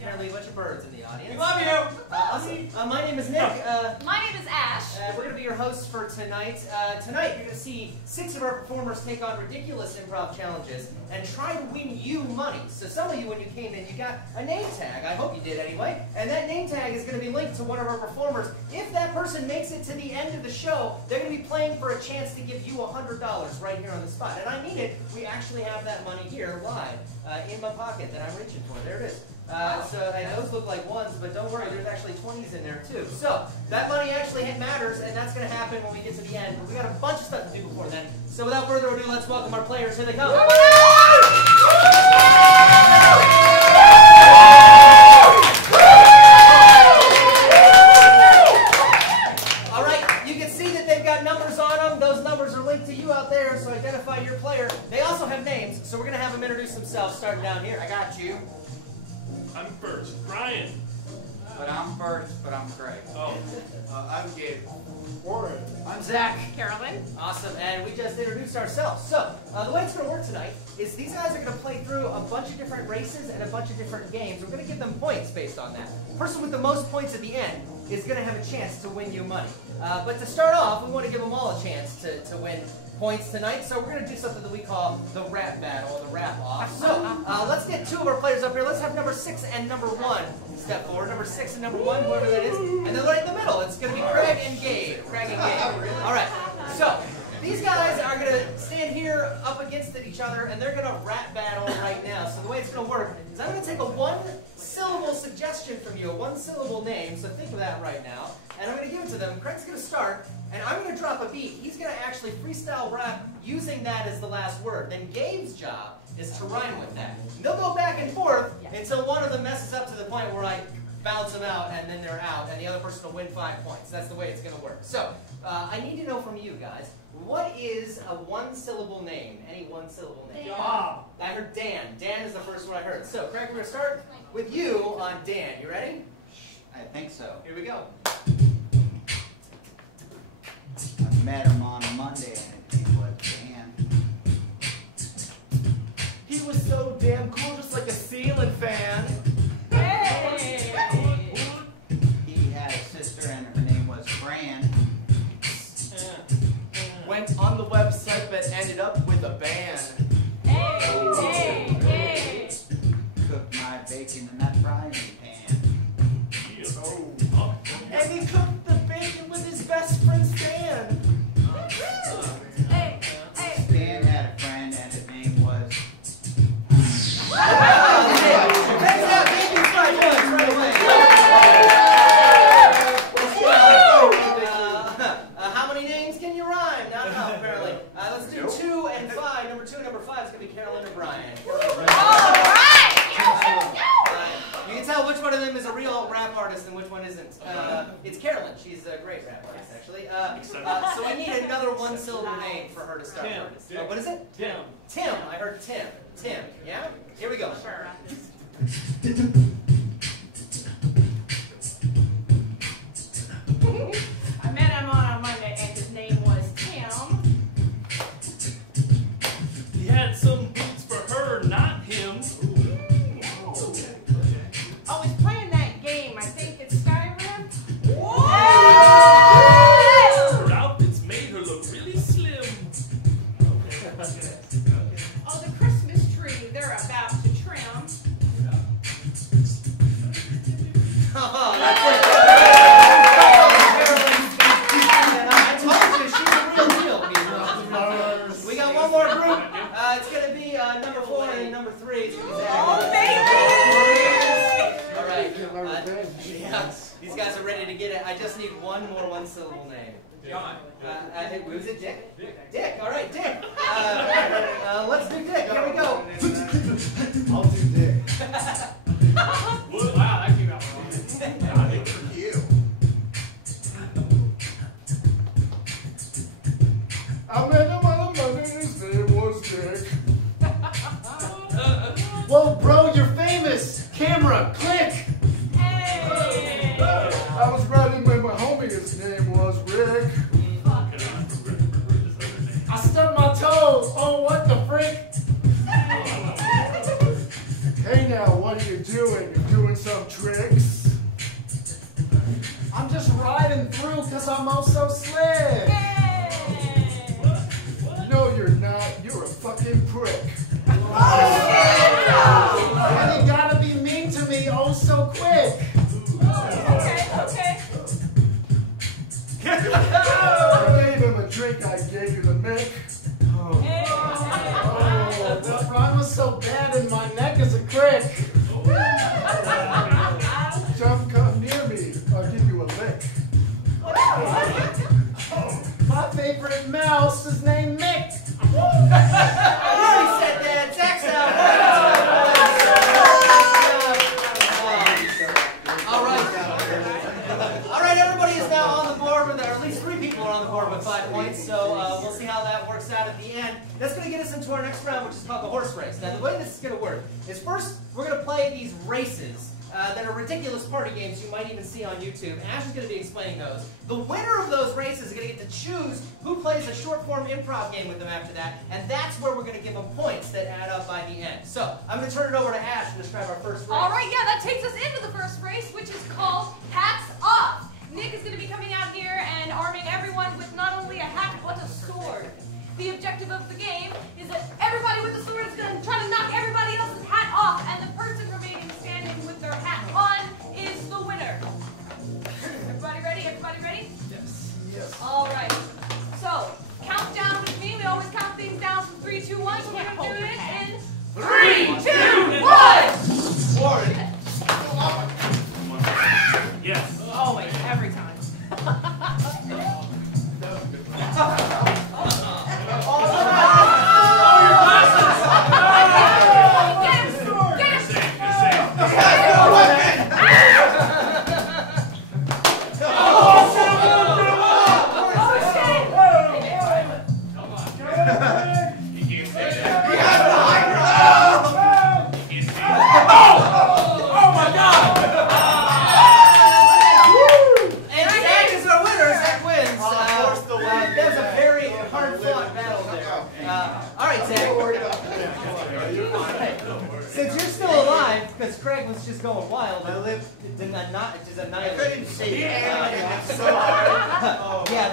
Apparently a bunch of birds in the audience. We love you! Awesome. My name is Nick. My name is Ash. We're going to be your hosts for tonight. Tonight you're going to see 6 of our performers take on ridiculous improv challenges and try to win you money. So some of you, when you came in, you got a name tag. I hope you did anyway. And that name tag is going to be linked to one of our performers. If that person makes it to the end of the show, they're going to be playing for a chance to give you $100 right here on the spot. And I mean it. We actually have that money here live in my pocket that I'm reaching for. There it is. And those look like ones, but don't worry, there's actually 20s in there too. So that money actually matters, and that's going to happen when we get to the end. But we got a bunch of stuff to do before then. So without further ado, let's welcome our players. Here they come. All right, you can see that they've got numbers on them. Those numbers are linked to you out there, so identify your player. They also have names, so we're going to have them introduce themselves, starting down here. I got you. I'm first, Brian. But I'm first, but I'm Craig. Oh. I'm Gabe. Warren. I'm Zach. Carolyn. Awesome, and we just introduced ourselves. So, the way it's going to work tonight is these guys are going to play through a bunch of different races and a bunch of different games. We're going to give them points based on that. The person with the most points at the end is going to have a chance to win you money. But to start off, we want to give them all a chance to win points tonight, so we're going to do something that we call the rap battle, or the rap off. So, let's get 2 of our players up here. Let's have number 6 and number 1 step forward. Number 6 and number 1, whoever that is. And then right in the middle, it's going to be Craig and Gabe. Craig and Gabe. All right. So, these guys are going to stand here up against each other, and they're going to rap battle right now. So the way it's going to work is I'm going to take a 1-syllable suggestion from you, a 1-syllable name, so think of that right now. And I'm going to give it to them. Craig's going to start, and I'm going to drop a beat. He's going to actually freestyle rap using that as the last word. Then Gabe's job is to rhyme with that. And they'll go back and forth until one of them messes up to the point where I bounce them out, and then they're out, and the other person will win 5 points. That's the way it's going to work. So, I need to know from you guys, what is a 1-syllable name? Any 1-syllable name? Dan. I heard Dan. Dan is the first one I heard. So, Craig, we're going to start with you on Dan. You ready? I think so. Here we go. I met him on a Monday and his name was Dan. He was so damn cool, just like a ceiling fan. Hey! He had a sister and her name was Fran. Went on the website but ended up with a band. Hey! Hey! Cooked my bacon in that frying pan. And he cooked the bacon with his best friend Stan. Hey! Hey! Stan had a friend and his name was... Next up, Gabe, you 5 points right away. How many names can you rhyme? Not enough, apparently. Let's do 2 and 5. Number 2 and number 5 is going to be Carolyn or Brian. All right! You can tell which one of them is a real rap artist and which one isn't. It's Carolyn. She's a great rap artist, actually. So we need another 1-syllable name for her to start with. What is it? Tim. Tim. I heard Tim. Tim. Yeah? Here we go. Sure. I met him on a Monday and his name was Tim. He had some boots for her, not him. Oh, he's playing that game. I think it's Skyrim. Her outfits made her look really slim. Oh, the Christmas tree they're about to trim. Oh, that's it. I told you, she's a real deal, people. We got one more group. It's going to be number 4 and number 3. It's gonna be Zach. Oh, baby! All right. Yeah, these guys are ready to get it. I just need one more 1-syllable name. John. Who's it? Dick? Dick. All right, Dick. Let's do Dick. Here we go. I'll do Dick. Well, wow, that came out wrong. You. I met him on a Monday and his name was Dick. Whoa, bro, you're famous. Camera, click. Hey! I was riding with my homie. His name was Rick. I stubbed my toes. Oh, what the frick? Hey now, What are you doing? You're doing some tricks? I'm just riding through because I'm oh so slick. No, you're not. You're a fucking prick. And you gotta be mean to me oh so quick. Okay. I gave him a drink. I gave you the mic. Oh, the rhyme was so bad and my neck is a crick. Jump, come near me. I'll give you a lick. My favorite mouse is named Mick. I already said that. Zach's out. All right, everybody is now on the board with, or at least 3 people are on the board with 5 points. So we'll see how that works out at the end. That's going to get us into our next round, which is called the horse race. Now, the way this is going to work is first we're going to play these races. That are ridiculous party games you might even see on YouTube. Ash is going to be explaining those. The winner of those races is going to get to choose who plays a short-form improv game with them after that, and that's where we're going to give them points that add up by the end. So, I'm going to turn it over to Ash to describe our first race. All right, yeah, that takes us into the first race, which is called Hats Off. Nick is going to be coming out here and arming everyone with not only a hat, but a sword. The objective of the game is that everybody with the sword is going to try to knock everybody else's hat off, and the person remaining standing with their hat on is the winner. Everybody ready? Everybody ready? Yes. All right. So, count down with me. We always count things down from 3, 2, 1. So we're going to do it in 3, 2, 1. Yes. Always, every time. Since you're still alive, because Craig was just going wild, I lived. I I couldn't see. Yeah,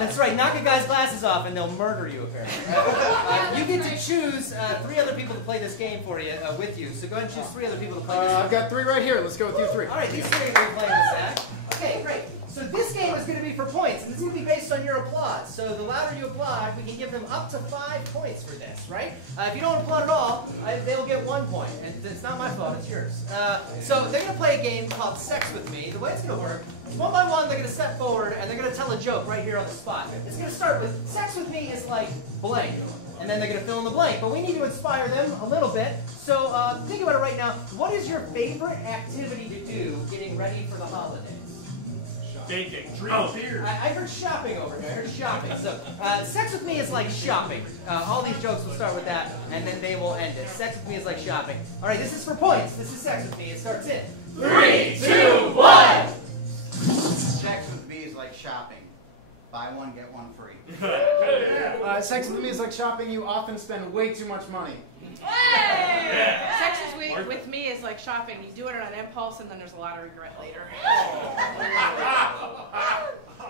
that's right. Knock a guy's glasses off and they'll murder you, apparently. You get to choose 3 other people to play this game for you, with you. So go ahead and choose 3 other people to play this game. I've got 3 right here. Let's go with you 3. All right, these 3 are going to be playing this, Zach. Okay, great. So this game is going to be for points, and this is going to be based on your applause. So the louder you applaud, we can give them up to 5 points for this, right? If you don't applaud at all, they'll get 1 point. And it's not my fault, it's yours. So they're going to play a game called Sex With Me. The way it's going to work is one by one, they're going to step forward, and they're going to tell a joke right here on the spot. It's going to start with, Sex With Me is like blank. And then they're going to fill in the blank. But we need to inspire them a little bit. So think about it right now. What is your favorite activity to do getting ready for the holidays? Baking. Drink beer. I heard shopping over here. I heard shopping. So, Sex With Me is like shopping. All these jokes will start with that, and then they will end it. Sex With Me is like shopping. All right, this is for points. This is Sex With Me. It starts in 3, 2, 1. Sex with me is like shopping. Buy one, get one free. Sex with me is like shopping. You often spend way too much money. Hey! Sex with me is like shopping. You do it on an impulse, and then there's a lot of regret later.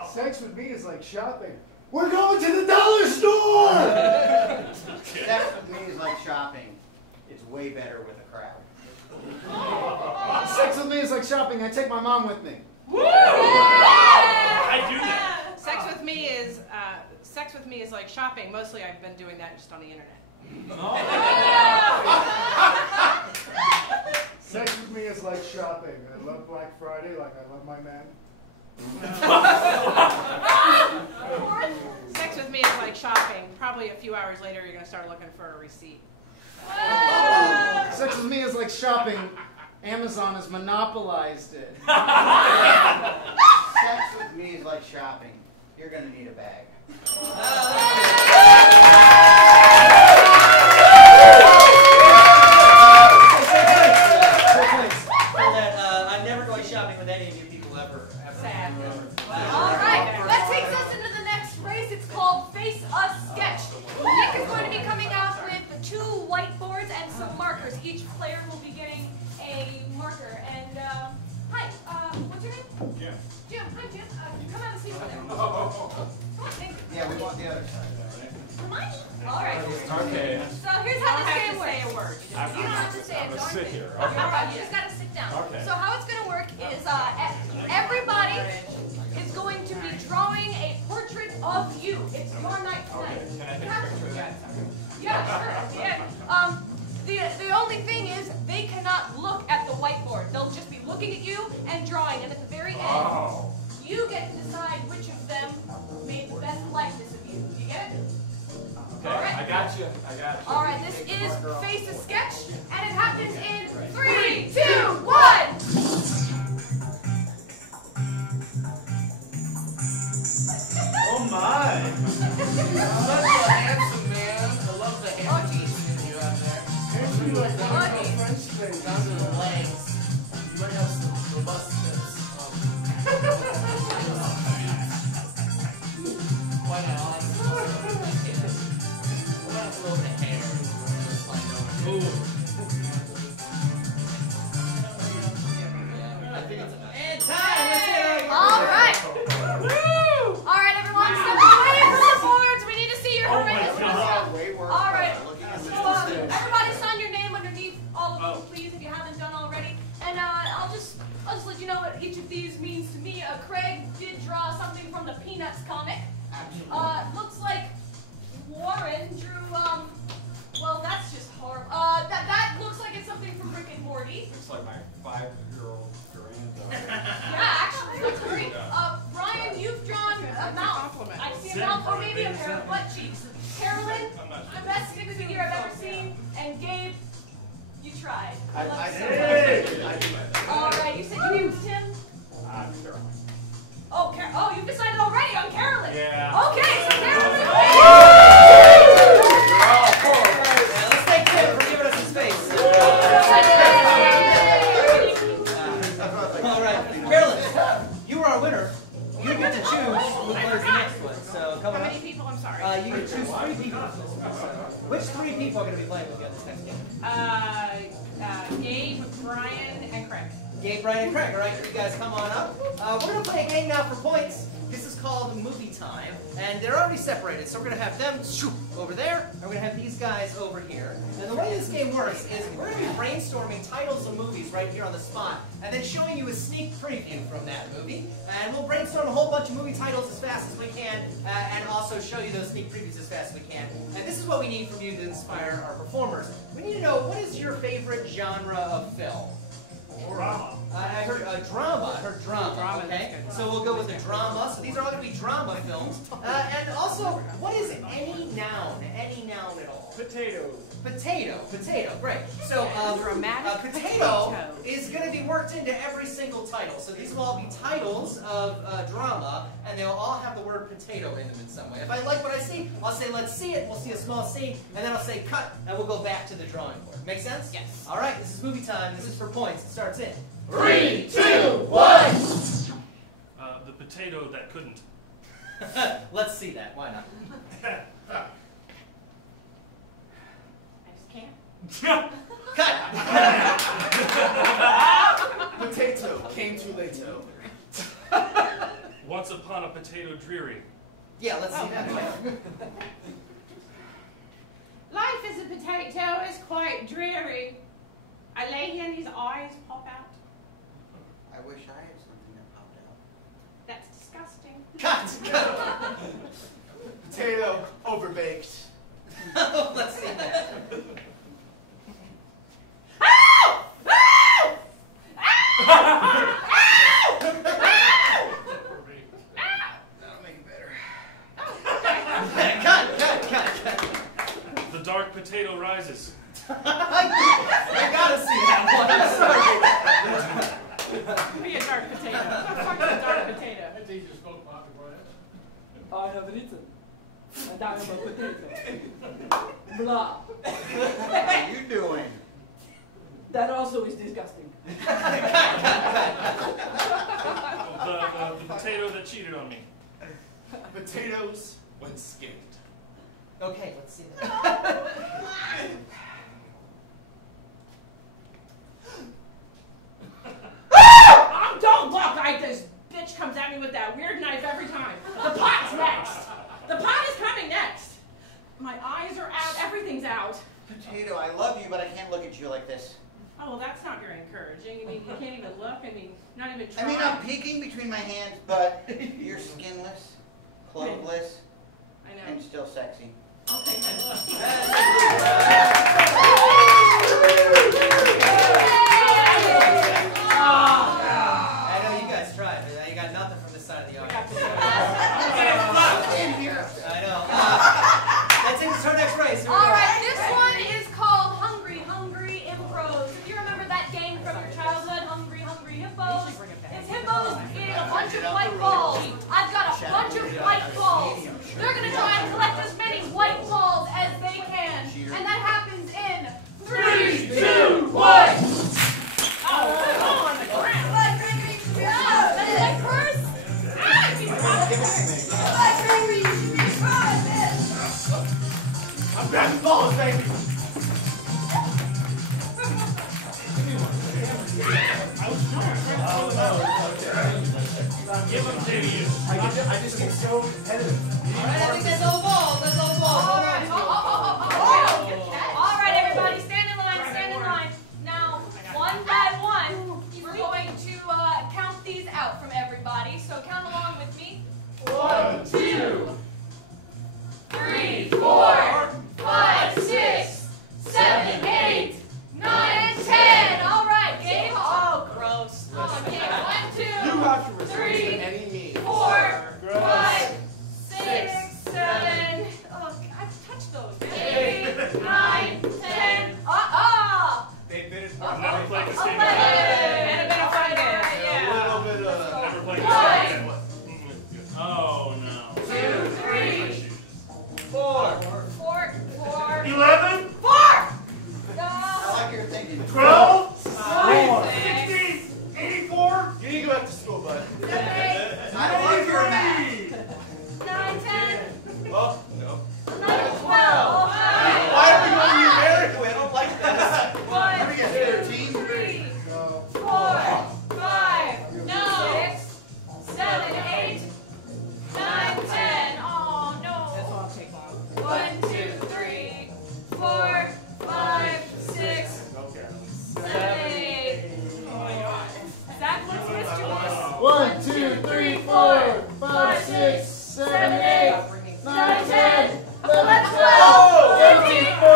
Sex with me is like shopping. We're going to the dollar store! Sex with me is like shopping. It's way better with a crowd. Sex with me is like shopping. I take my mom with me. I do that. Sex with me is like shopping. Mostly, I've been doing that just on the internet. Sex with me is like shopping. I love Black Friday like I love my man. Sex with me is like shopping. Probably a few hours later, you're going to start looking for a receipt. Sex with me is like shopping. Amazon has monopolized it. Sex with me is like shopping. You're going to need a bag. I'm never going shopping with any of you people ever. Sad. All right, that takes us into the next race. It's called Face a Sketch. Nick is going to be coming out with 2 whiteboards and some markers. Each player will be getting a a marker. And hi, what's your name? Yeah. Jim. Hi, Jim. Come have a seat over there. Come on, thank you. Yeah, we want the other side. Hermione. All right. Okay. So here's how this game works. Say a word. You don't have to say a I'm gonna darn sit thing. here. You're all right. You just gotta sit down. Okay. So how it's gonna work is everybody is going to be drawing a portrait of you. It's your night tonight. Can I take You a have to- picture of that? Yeah, sure. Yeah. The only thing is they cannot look at the whiteboard. They'll just be looking at you and drawing. And at the very end, Oh. you get to decide which of them made the best likeness of you. You get it? Okay, All right. I got you. I got you. All right, this is Face a Sketch, and it happens in 3, 2, 1. Oh my! Such a handsome man. I love the hand teeth you have there. Actually, like one of those French things down to the legs. You might have some robust tips. Why not? I'll have a little bit of hair. I think it's enough. And time! Let's hit All right. All right, everyone, step away from the boards. We need to see your Oh my horrendous God. stuff. Way worse. All right. Looking at So, this. everybody sign your name underneath all of them, please, if you haven't done already. And I'll just let you know what each of these means to me. Craig did draw something from the Peanuts comic. Looks like Warren drew, well, that's just horrible. That looks like it's something from Rick and Morty. Looks like my 5-year-old granddaughter. Yeah, actually, that's great. Brian, you've drawn a mouth. compliment. I see a mouth, or maybe a pair of butt cheeks. Carolyn, I'm not the best stick figure I've ever seen. And Gabe, you tried. I love you so did. much. All right, you said your name was Tim? Sure. Oh, you've decided already on Carolyn. Yeah. Okay, so Carolyn. Yeah, let's thank Tim for giving us his face. All right, Carolyn, you were our winner. You get to choose who plays the next one. So come How on many up. people? I'm sorry. You can choose 3 people. Which 3 people are going to be playing with you on this next game? Gabe, Brian, and Craig. Gabe, Brian, and Craig. All right, you guys come on up. We're going to play a game now for points. This is called Movie Time, and they're already separated. So we're going to have them over there, and we're going to have these guys over here. And the way this game works is we're going to be brainstorming titles of movies right here on the spot, and then showing you a sneak preview from that movie. And we'll brainstorm a whole bunch of movie titles as fast as we can, and also show you those sneak previews as fast as we can. And this is what we need from you to inspire our performers. We need to know, what is your favorite genre of film? Drama. I heard drama. I heard drama. Drama, Okay, that's good. so we'll go with the drama. So these are all going to be drama films. And also, what is any noun? Any noun at all? Potato. Potato. Potato. Great. So Dramatic potato potato. is going to be worked into every single title. So these will all be titles of drama, and they'll all have the word potato in them in some way. If I like what I see, I'll say let's see it. We'll see a small scene, and then I'll say cut, and we'll go back to the drawing board. Make sense? Yes. All right. This is movie time. This is for points. It starts in 3, 2, 1. The potato that couldn't. Let's see that. Why not? I just can't. Cut. Potato came too late. Once upon a potato dreary. Yeah, let's see that. Life as a potato is quite dreary. I lay here and his eyes pop out. I wish I had something that popped out. That's disgusting. Cut. Potato overbaked. Let's see that. That'll make it better. Cut. The dark potato rises. I gotta see that one. I'm sorry. Be a dark potato. What the fuck is a dark potato? I have written, and I am a potato. Blah. What are you doing? That also is disgusting. The potato that cheated on me. Potatoes when skinned. Okay, let's see that. Oh, don't look! This bitch comes at me with that weird knife every time. The pot's next. The pot is coming next. My eyes are out. Everything's out. Potato, I love you, but I can't look at you like this. Oh, well, that's not very encouraging. I mean, you can't even look. I mean, not even try. I mean, I'm peeking between my hands, but you're skinless, clothesless, I know. and still sexy. Okay, good. I know you guys tried, but you got nothing from this side of the audience. I know. That takes us to our next race. Here we All go. right, this one is called Hungry Impros. If you remember that game from your childhood, Hungry Hippos, it's hippos eating a bunch of white balls. I've got a bunch of white balls. They're going to try and collect as many white balls as they can. And that happens in 3, 2, 1. Oh, on the ground. That's my purse. I'm grabbing balls, baby. Give them to you. I just get so competitive. All right, I think that's all balls. That's all balls. All right. All right, everybody, stand in line, stand in line. Now, one by one, we're going to count these out from everybody. So count along with me. 1, 2, 3, 4, 5, 6, 7, 8, 9, 10. All right, game. Oh, gross. Oh, game. 1, 2, You have to resist 3, any means. 4, 5, 6, 7. Oh, I've touched those. 8, 9, 10. I've never played this game. 11. And a bit of fun again. A little bit of... Never played this game. Oh no. 2, 3, 4. 4, 11, 4. I like your thinking. 12, 16, 84, You need to go back to school, bud. 7, 8, I love your math. 9, 10, Oh, no. 11, 12. Why are we going numerically? I don't like this. 1, Let me get 13. 3, 4, 5, 6, 7, 8, 9, 10. Oh no. That's all I'll take off. 1, 2, 3, 4, 5, 6, 7, 8. Oh my God. Zach looks mischievous. 1, 2, 3, 4, 5, 6, 7, 8, 9, 10, 11, 12, 13, 14, 15, 16.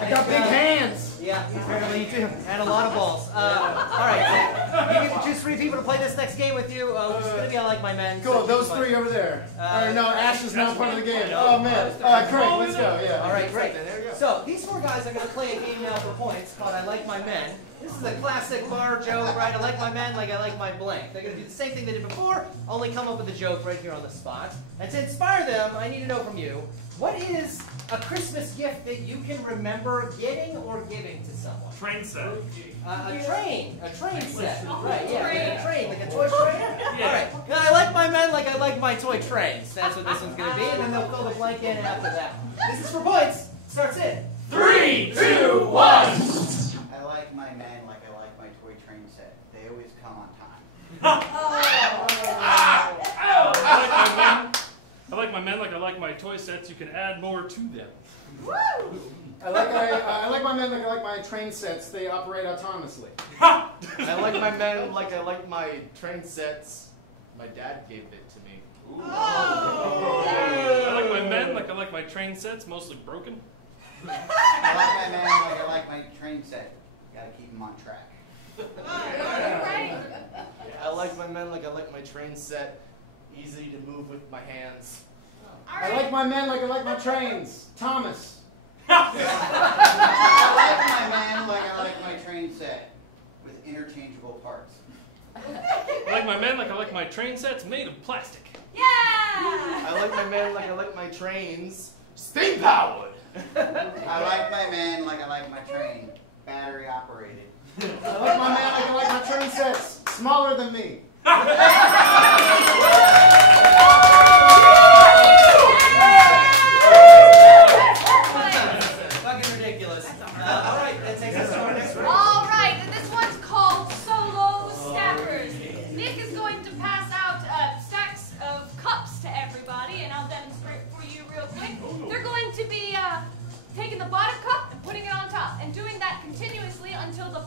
I got big hands. Yeah, apparently you do. And a lot of balls. All right, so you get to choose 3 people to play this next game with you, which is going to be I Like My Men. Cool, so those keep 3 over there. Or no, Ash is not part of the game. No. Oh man. Craig, let's go. Yeah. All right, great. There you go. So these 4 guys are going to play a game now for points called I Like My Men. This is a classic bar joke, right? I like my men like I like my blank. They're going to do the same thing they did before, only come up with a joke right here on the spot. And to inspire them, I need to know from you, what is a Christmas gift that you can remember getting or giving to someone? train set. A train set. Right, yeah, like a train, like a toy train. Yeah. All right. Now, I like my men like I like my toy trains. That's what this one's going to be, and then they'll fill the blank in after that. This is for points. Starts in 3, 2, 1. I like my men like I like my toy train set. They always come on time. I like my men like I like my toy sets. You can add more to them. I like my men like I like my train sets. They operate autonomously. I like my men like I like my train sets. My dad gave it to me. I like my men like I like my train sets, mostly broken. I like my men like I like my train set. Gotta keep them on track. I like my men like I like my train set. Easy to move with my hands. I like my men like I like my trains. Thomas. I like my men like I like my train set. With interchangeable parts. I like my men like I like my train sets made of plastic. Yeah! I like my men like I like my trains. Steam powered. I like my men like I like my train. Battery operated. I like my men like I like my train sets. Smaller than me. taking the bottom cup and putting it on top, and doing that continuously until the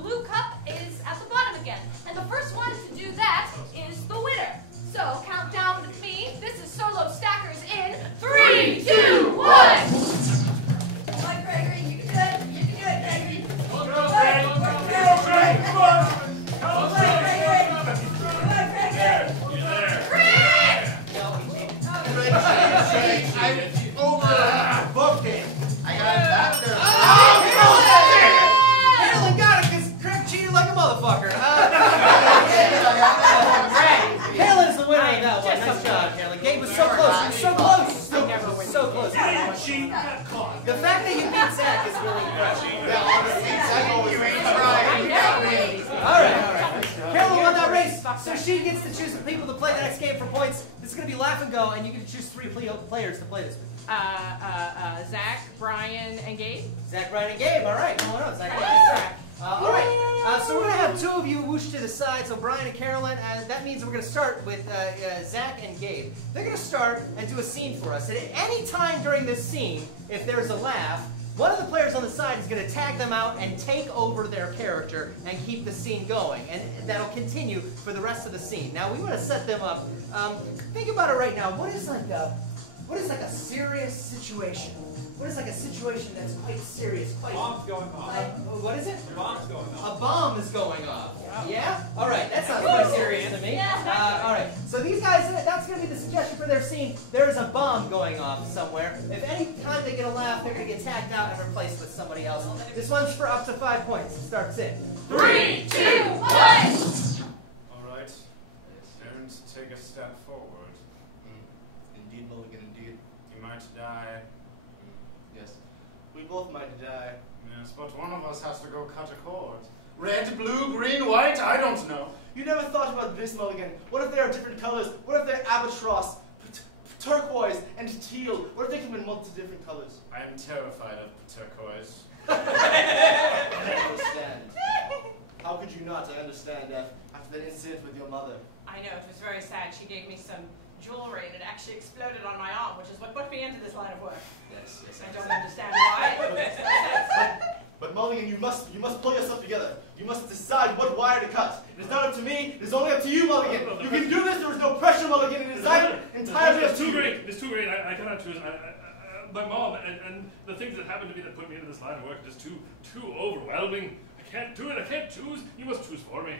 blue cup is at the bottom again. And the first one to do that is the winner. So count down with me. This is solo stackers in 3, 2, 1. Come on, Gregory. You can do it. You can do it, Gregory. Go, Greg. Go, Greg. Come on. Come on, Gregory. Come on, Gregory. You're there. I overbooked him. I got it back there. Carolyn got it because Craig cheated like a motherfucker. Carolyn's the winner of that one. Nice job, Carolyn. Gabe was so close. You were so close. So close. She got caught. The fact that you beat Zach is really impressive. Yeah, honestly, Zach always tries. All right. Carolyn won that race, so she gets to choose the people to play the next game for points. This is going to be laugh and go, and you get to choose 3 players to play this with. Zach, Brian, and Gabe. Zach, Brian, and Gabe. All right, going on. Zach, Brian, and Zach. All right. So we're going to have 2 of you whoosh to the side. So Brian and Carolyn. That means we're going to start with Zach and Gabe. They're going to start and do a scene for us. And at any time during this scene, if there's a laugh, one of the players on the side is going to tag them out and take over their character and keep the scene going. And that'll continue for the rest of the scene. Now, we want to set them up. Think about it right now. What is like a serious situation? What is like a situation that's quite serious? Bomb's going off. What is it? Bomb's going off. A bomb is going off. Yeah? All right, that sounds pretty serious to me. All right, so these guys, that's going to be the suggestion for their scene. There is a bomb going off somewhere. If any time they get a laugh, they're going to get tagged out and replaced with somebody else. This one's for up to 5 points. It starts in 3, 2, 1. All right. Turn to take a step forward. Indeed, Mulligan, indeed. You might die. Yes. We both might die. Yes, but one of us has to go cut a cord. Red, blue, green, white, I don't know. You never thought about this, Mulligan. What if there are different colors? What if they're albatross, turquoise, and teal? What if they come in multiple different colors? I am terrified of turquoise. I understand. How could you not? I understand after that incident with your mother. I know, it was very sad. She gave me some jewelry and it actually exploded on my arm, which is what put me into this line of work. Yes, yes. I don't understand why. But Mulligan, you must pull yourself together. You must decide what wire to cut. It is not up to me. It is only up to you, Mulligan. You can do this. There is no pressure, Mulligan. It is entirely up to you. It's too great. I cannot choose. My mom and the things that happened to me that put me into this line of work are just too overwhelming. I can't do it. I can't choose. You must choose for me.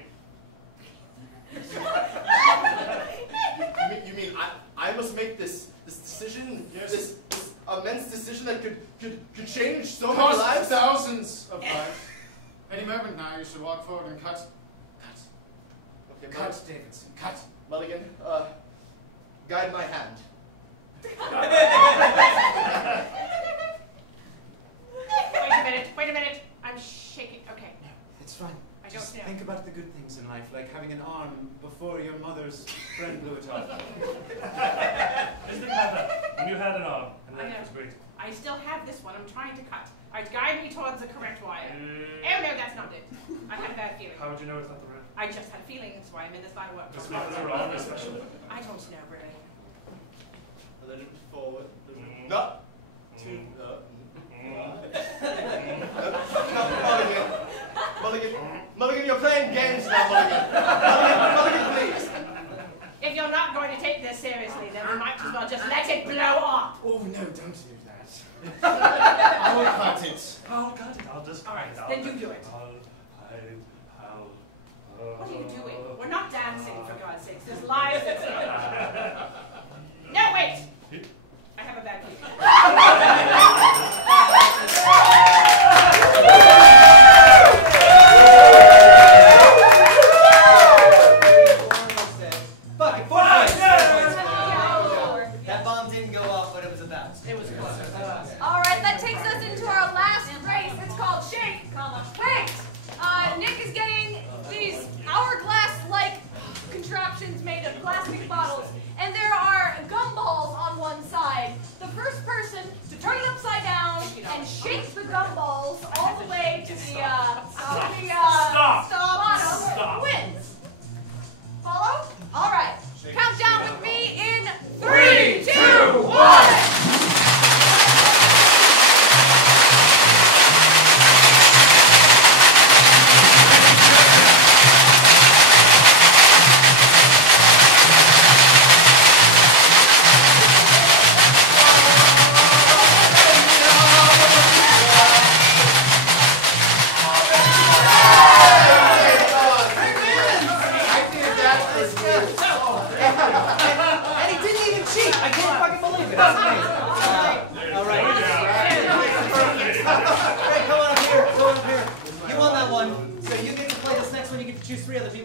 You mean I must make this decision? Yes. This immense decision that could change so many Cost lives? thousands of lives. Any moment now, you should walk forward and cut. Okay, Cut, Davidson. Cut. Mulligan, guide my hand. Wait a minute. I'm shaking. Okay. It's fine. I don't Just know. think about the good things in life, like having an arm before your mother's friend blew it off. Isn't it clever? When you had it on, and I that know. was great. I still have this one. I'm trying to cut. All right, guide me towards the correct wire. Oh no, that's not it. I had a bad feeling. How would you know it's not the right? I just had a feeling. That's why I'm in this line of work. Just because you're wrong, especially. I don't know, really. A little bit forward. No. Mulligan, you're playing games now, Mulligan. Mulligan, please. If you're not going to take this seriously, then we might as well just let it blow up. Oh no, don't do that. I'll cut it. I'll cut it. I'll just. All right, cut it. then you do it. What are you doing? We're not dancing, for God's sakes. There's lives. No, wait. I have a bad feeling. Fuck it, 4 points. That bomb didn't go off, but it was a bounce. It was close. All right, that takes us into our last race. It's called Shake, Wait. Nick is getting these hourglass-like contraptions made of plastic bottles, and there are gumballs on one side. The first person to turn it upside down and shake the gumballs all the way to the bottom wins. Follow? All right. Count down with me in 3, 2, 1.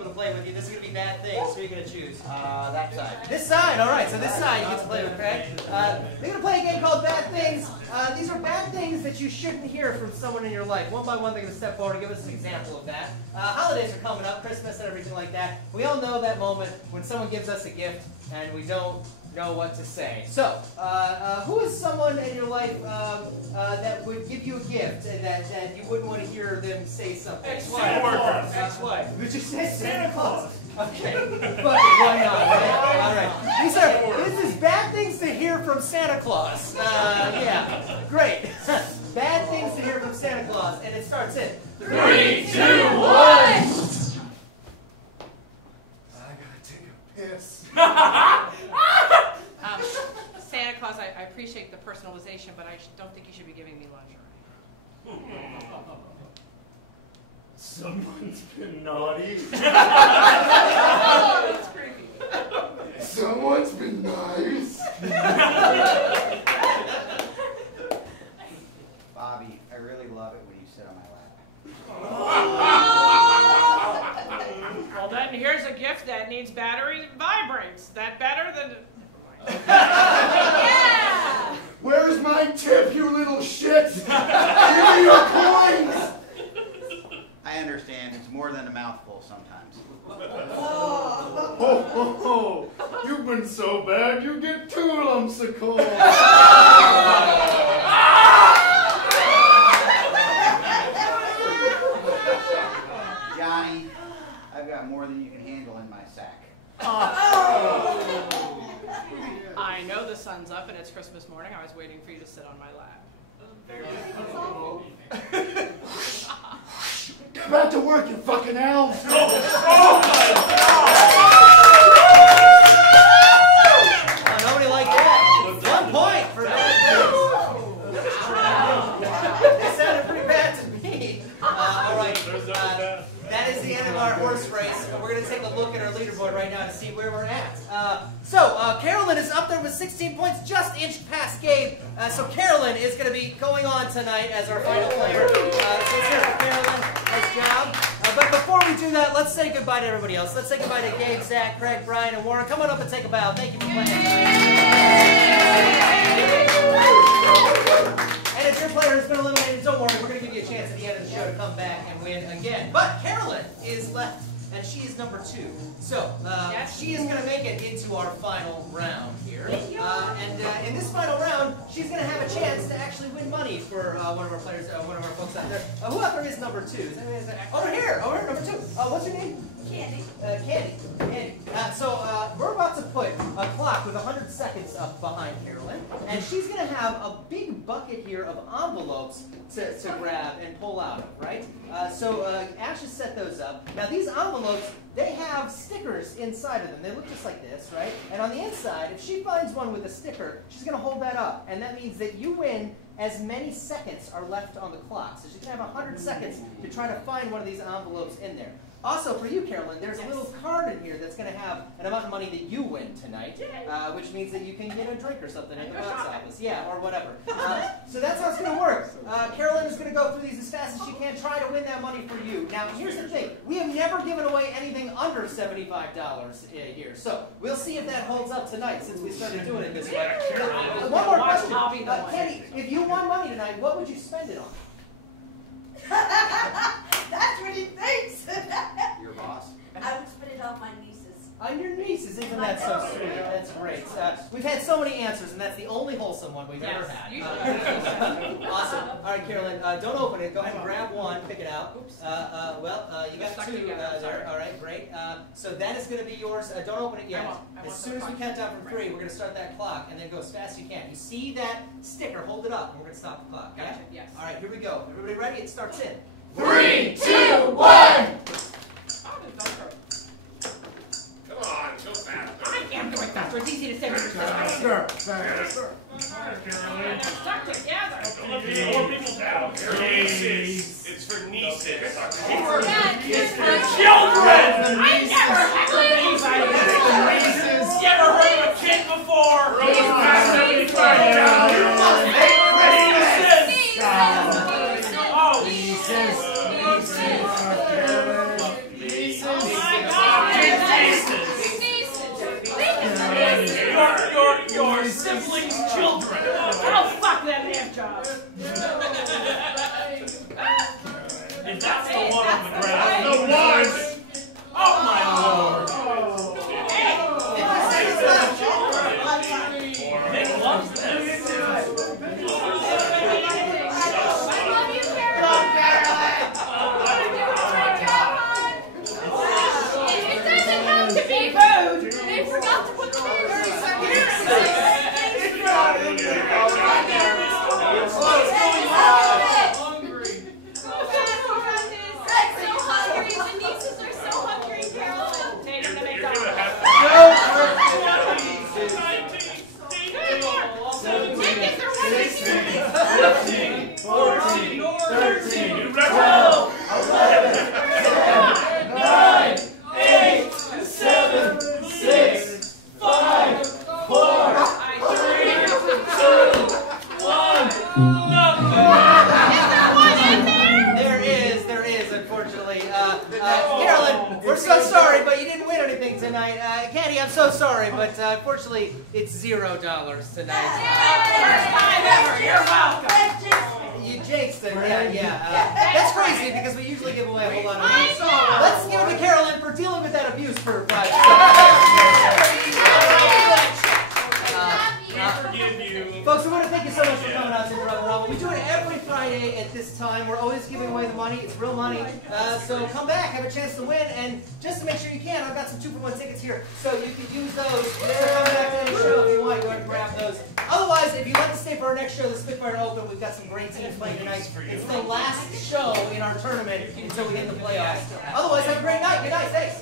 to play with you. This is going to be bad things. Who are you going to choose? That side. This side, all right. So this side you get to play with Craig. They're going to play a game called Bad Things. These are bad things that you shouldn't hear from someone in your life. One by one, they're going to step forward and give us an example of that. Holidays are coming up, Christmas and everything like that. We all know that moment when someone gives us a gift and we don't know what to say. So, who is someone in your life that would give you a gift and that you wouldn't want to hear them say something? Ex-wife. Ex-wife. Would you say Santa Claus? Okay. But why not? Right? All right. This is bad things to hear from Santa Claus. Yeah. Great. Bad things to hear from Santa Claus. And it starts in 3, 2, 1. I gotta take a piss. Santa Claus, I appreciate the personalization, but I don't think you should be giving me lingerie. Someone's been naughty. Oh, that's creepy. Someone's been nice. Bobby, I really love it when you sit on my lap. Well, then here's a gift that needs batteries and vibrates. That better than... Yeah! Where's my tip, you little shit? Give me your coins. I understand. It's more than a mouthful sometimes. Oh, you've been so bad, you get 2 lumps of coal. Johnny, I've got more than you can handle in my sack. I know the sun's up and it's Christmas morning. I was waiting for you to sit on my lap. Get back to work, you fucking elves. Nobody liked that. 1 point for bad things. It sounded pretty bad to me. All right. That is the end of our horse race. We're going to take a look at our leaderboard right now to see where we're at. Carolyn is up there with 16 points, just inched past Gabe. So Carolyn is going to be going on tonight as our final player. So let's hear it for Carolyn. Nice job. But before we do that, let's say goodbye to everybody else. Let's say goodbye to Gabe, Zach, Craig, Brian, and Warren. Come on up and take a bow. Thank you for playing. And if your player has been eliminated, don't worry. We're going to give you a chance at the end of the show to come back and win again. But Carolyn is left, and she is number 2. So she is going to make it into our final round here. And in this final round, she's going to have a chance to actually win money for one of our players, one of our folks out there. Who out there is number 2? Is that over here, number 2. What's your name? Candy. Candy. So we're about to put a clock with 100 seconds up behind Carolyn, and she's going to have a big bucket here of envelopes to grab and pull out of, right? So Ash has set those up. Now these envelopes, they have stickers inside of them. They look just like this, right? And on the inside, if she finds one with a sticker, she's going to hold that up, and that means that you win as many seconds are left on the clock. So she's going to have 100 seconds to try to find one of these envelopes in there. Also, for you, Carolyn, there's a little card in here that's going to have an amount of money that you win tonight, which means that you can get a drink or something at the box office. Yeah, or whatever. So that's how it's going to work. Carolyn is going to go through these as fast as she can, try to win that money for you. Now, here's the thing. We have never given away anything under $75 here. So we'll see if that holds up tonight since we started doing it this way. One more question. Candy, if you won money tonight, what would you spend it on? That's what he thinks. Your boss? I would spend it on my nieces. On your nieces, isn't that so sweet? That's great. We've had so many answers, and that's the only wholesome one we've ever had. Awesome. All right, Carolyn, don't open it. Go ahead and grab one, pick it out. You got 2 there. All right, great. So that is going to be yours. Don't open it yet. As soon as we count down from 3, we're going to start that clock, and then go as fast as you can. You see that sticker? Hold it up, and we're going to stop the clock. Gotcha, yes. All right, here we go. Everybody ready? It starts in 3, 2, 1. Come on, go faster. I am going faster. It's easy to say. Faster. Stuck together. Don't let more people down. Nieces. It's for nieces. It's for children. I never had nieces. You ever heard of a kid before? Going past 75 down. You must make Christmas. Oh, nieces. Oh my God. siblings' children. Oh, fuck that damn job. If that's the one on the ground, the one! Oh my lord! Nick loves this. I love you, Carolyn. It doesn't have to be food. They forgot to put the food. Carolyn, we're so sorry, but you didn't win anything tonight. Candy, I'm so sorry, but unfortunately, it's $0 tonight. First time ever. You're welcome. You jinxed it, yeah. That's crazy because we usually give away a whole lot of abuse. Let's give it to Carolyn for dealing with that abuse for 5 seconds. Folks, we want to thank you so much for coming out to Improvarama. We do it every Friday at this time. We're always giving away the money. It's real money. So come back, have a chance to win, and just to make sure you can, I've got some 2-for-1 tickets here, so you can use those to come back to any show if you want. Go ahead and grab those. Otherwise, if you'd like to stay for our next show, the Spitfire Open, we've got some great teams playing tonight. It's the last show in our tournament until we hit the playoffs. Otherwise, have a great night. Good night. Thanks.